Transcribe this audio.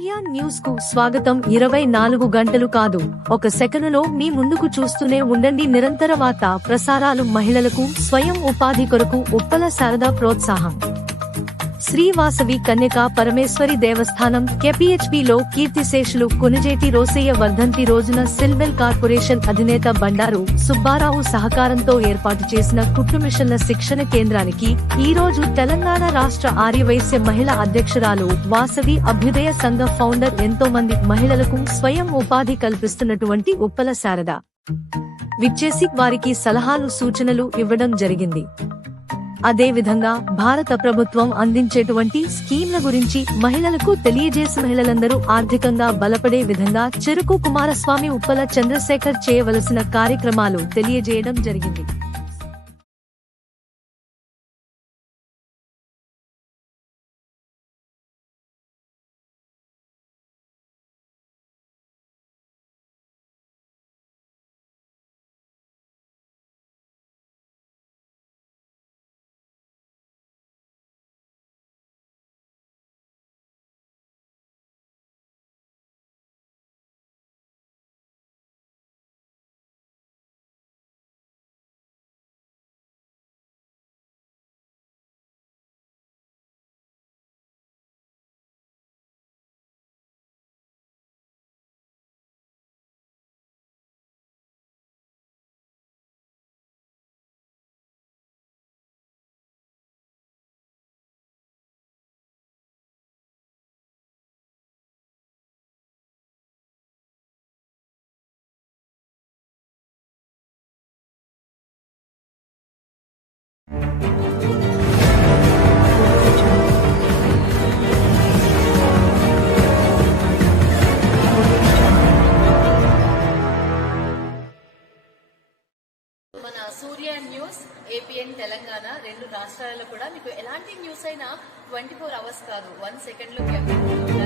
న్యూస్కు స్వాగతం. ఇరవై నాలుగు గంటలు కాదు. ఒక సెకనులో మీ ముందుకు చూస్తూనే ఉండండి. నిరంతర వార్త ప్రసారాలు మహిళలకు స్వయం ఉపాధి కొరకు ఉప్పల శారద ప్రోత్సాహం. శ్రీవాసవి కన్యకా పరమేశ్వరి దేవస్థానం కెపిహెచ్పిలో లో కీర్తిశేషులు కొనిజేటి రోసయ్య వర్ధంతి రోజున సిల్వెల్ కార్పొరేషన్ అధినేత బండారు సుబ్బారావు సహకారంతో ఏర్పాటు చేసిన కుట్టుమిషన్ల శిక్షణ కేంద్రానికి ఈ రోజు తెలంగాణ రాష్ట్ర ఆర్యవైశ్య మహిళా అధ్యక్షురాలు వాసవి అభ్యుదయ సంఘ ఫౌండర్ ఎంతో మంది మహిళలకు స్వయం ఉపాధి కల్పిస్తున్నటువంటి ఉప్పల శారద. విచ్చేసి వారికి సలహాలు సూచనలు ఇవ్వడం జరిగింది. అదే విధంగా భారత ప్రభుత్వం అందించేటువంటి స్కీమ్ల గురించి మహిళలకు తెలియజేసి మహిళలందరూ ఆర్థికంగా బలపడే విధంగా చెరుకు కుమారస్వామి ఉప్పల చంద్రశేఖర్ చేయవలసిన కార్యక్రమాలు తెలియజేయడం జరిగింది. సూర్య న్యూస్ ఏపీఎన్ తెలంగాణ రెండు రాష్ట్రాలలో కూడా మీకు ఎలాంటి న్యూస్ అయినా ట్వంటీ ఫోర్ అవర్స్ కాదు. One second